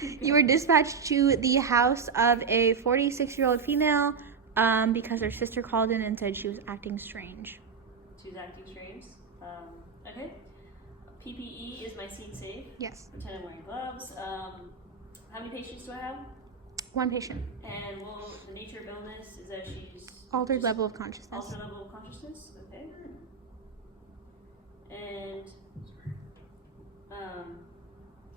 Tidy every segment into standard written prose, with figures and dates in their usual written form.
You were dispatched to the house of a 46-year-old female because her sister called in and said she was acting strange. She was acting strange. Okay. PPE is my seat safe. Yes. Pretend I'm wearing gloves. How many patients do I have? One patient. And the nature of illness is that she's Altered level of consciousness. Altered level of consciousness. Okay. And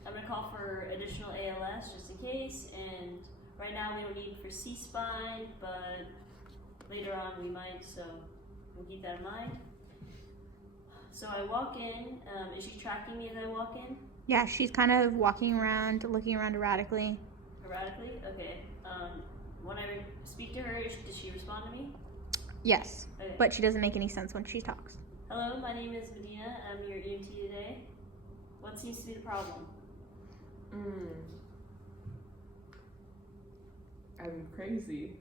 I'm gonna call for additional ALS just in case. And right now we don't need for C-spine, but later on we might. So we'll keep that in mind. So I walk in. Is she tracking me as I walk in? Yeah, she's kind of walking around, looking around erratically. Erratically? Okay. When I speak to her, does she respond to me? Yes, Okay. but she doesn't make any sense when she talks. Hello, my name is Medina. I'm your EMT today. What seems to be the problem? I'm crazy.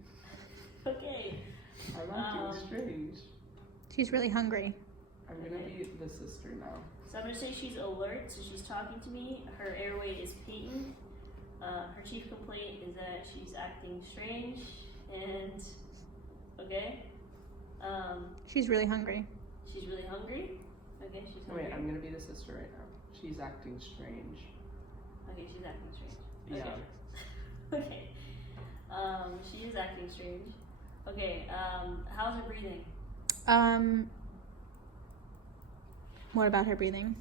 Okay. I'm acting strange. She's really hungry. I'm gonna be the sister now. So I'm gonna say she's alert, so she's talking to me. Her airway is patent. Her chief complaint is that she's acting strange, and okay. She's really hungry. She's really hungry. Okay, she's hungry. Wait, I'm gonna be the sister right now. She's acting strange. Okay, she's acting strange. Okay. Yeah. Okay. She is acting strange. Okay. How's her breathing? What about her breathing?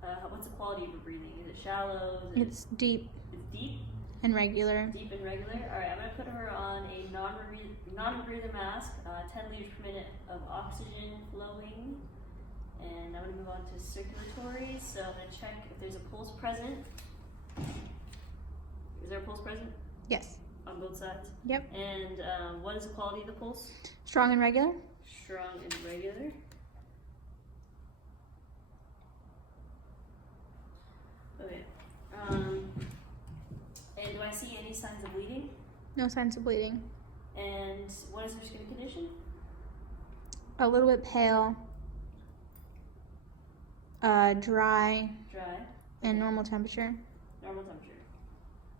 What's the quality of her breathing? Is it shallow? It's deep It's deep. and regular. Deep and regular. All right, I'm gonna put her on a non-rebreather mask, 10 liters per minute of oxygen flowing, and I'm gonna move on to circulatory. So I'm gonna check if there's a pulse present. Is there a pulse present Yes. on both sides? Yep. And what is the quality of the pulse? Strong and regular. Strong and regular. Okay. And do I see any signs of bleeding? No signs of bleeding. And what is her skin condition? A little bit pale. Dry. Dry. And normal temperature. Normal temperature.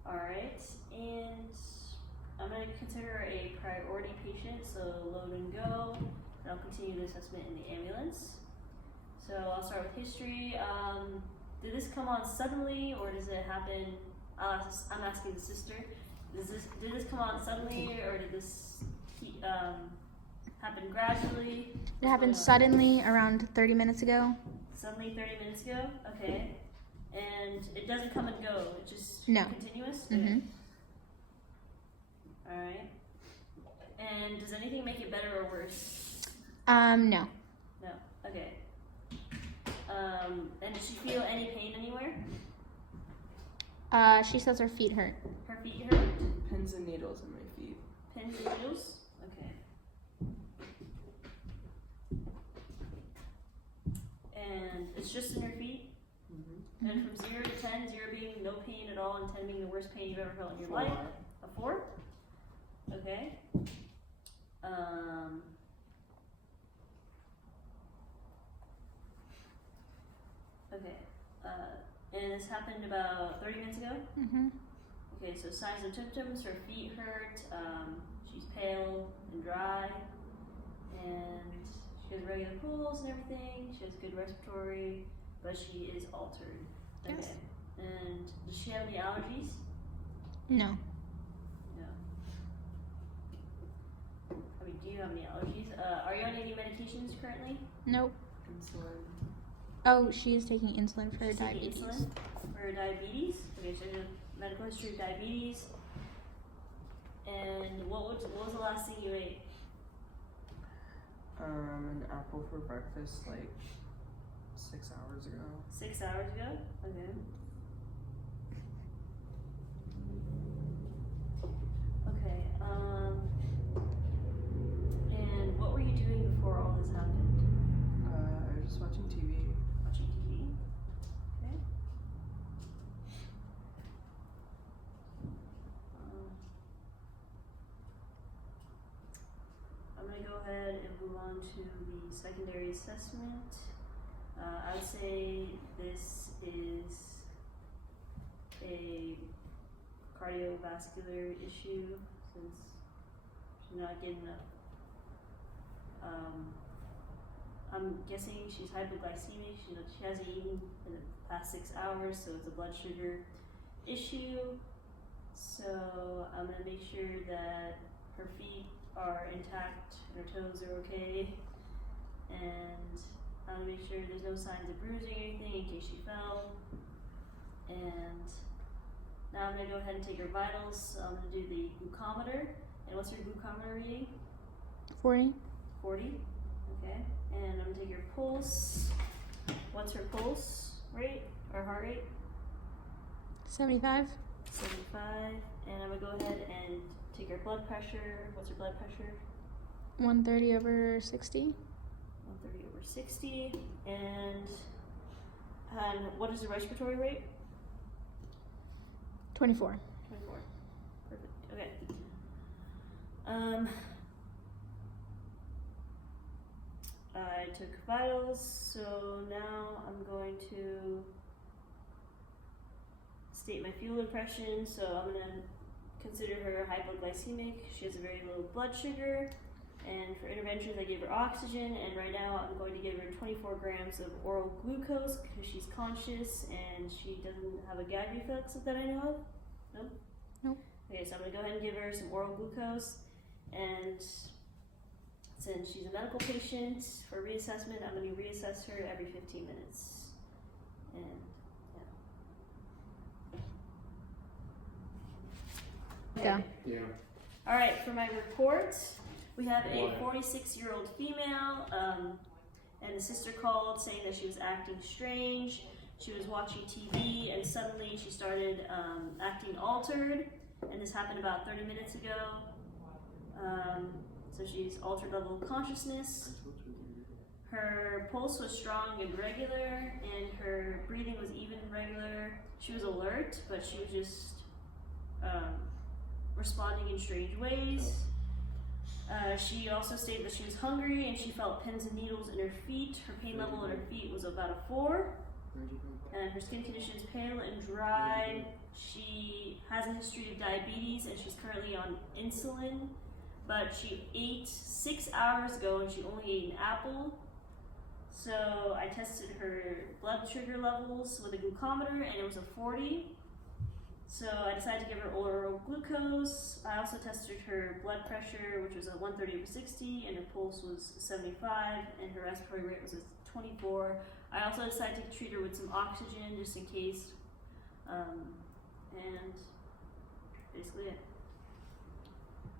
Alright. And I'm going to consider her a priority patient, so load and go. And I'll continue the assessment in the ambulance. So I'll start with history. Did this come on suddenly, or does it happen? I'm asking the sister. Did this come on suddenly, or did this happen gradually? It happened suddenly around 30 minutes ago. Suddenly, 30 minutes ago. Okay. And it doesn't come and go. It just continuous. Mm-hmm. Okay. All right. And does anything make it better or worse? No. No. Okay. And does she feel any pain anywhere? She says her feet hurt. Her feet hurt? Pins and needles in my feet. Pins and needles? Okay. And it's just in her feet? Mm-hmm. And from 0 to 10, 0 being no pain at all and 10 being the worst pain you've ever felt in your life? A 4? Okay. Okay. And this happened about 30 minutes ago? Mm-hmm. Okay, so signs and symptoms, her feet hurt, she's pale and dry, and she has regular pulse and everything, she has good respiratory, but she is altered. Okay. Yes. And does she have any allergies? No. No. I mean, do you have any allergies? Are you on any medications currently? Nope. Insulin. Oh, she is taking insulin for her She's taking diabetes. insulin for her diabetes? Okay, so there's a medical history of diabetes. And what was the last thing you ate? An apple for breakfast like 6 hours ago. 6 hours ago? Okay. Okay, and what were you doing before all this happened? I was just watching TV. Watching TV? Okay. I'm gonna go ahead and move on to the secondary assessment. I would say this is a cardiovascular issue since she's not getting enough. I'm guessing she's hypoglycemic. She hasn't eaten in the past 6 hours, so it's a blood sugar issue. So I'm gonna make sure that her feet are intact, her toes are okay, and I'm gonna make sure there's no signs of bruising or anything in case she fell. And now I'm gonna go ahead and take her vitals. So I'm gonna do the glucometer. And what's your glucometer reading? 40. 40. Okay. And I'm gonna take your pulse. What's her pulse rate or heart rate? 75. 75. And I'm gonna go ahead and take your blood pressure. What's your blood pressure? 130 over 60. 130 over 60. And what is the respiratory rate? 24. 24. Perfect. Okay. I took vitals, so now I'm going to state my fuel impression. So I'm going to consider her hypoglycemic. She has a very low blood sugar. And for interventions, I gave her oxygen. And right now, I'm going to give her 24 grams of oral glucose because she's conscious and she doesn't have a gag reflex that I know of. No? No. Okay, so I'm going to go ahead and give her some oral glucose. And since she's a medical patient, for reassessment, I'm going to reassess her every 15 minutes. And Yeah. Yeah. all right, for my report, we have a 46-year-old female, and the sister called saying that she was acting strange. She was watching TV, and suddenly she started acting altered, and this happened about 30 minutes ago. So she's altered level of consciousness. Her pulse was strong and regular, and her breathing was even and regular. She was alert, but she was just responding in strange ways. She also stated that she was hungry and she felt pins and needles in her feet. Her pain level in her feet was about a 4. And her skin condition is pale and dry. She has a history of diabetes and she's currently on insulin. But she ate 6 hours ago and she only ate an apple. So I tested her blood sugar levels with a glucometer and it was a 40. So I decided to give her oral glucose. I also tested her blood pressure, which was a 130 over 60, and her pulse was 75, and her respiratory rate was a 24. I also decided to treat her with some oxygen just in case. And basically it.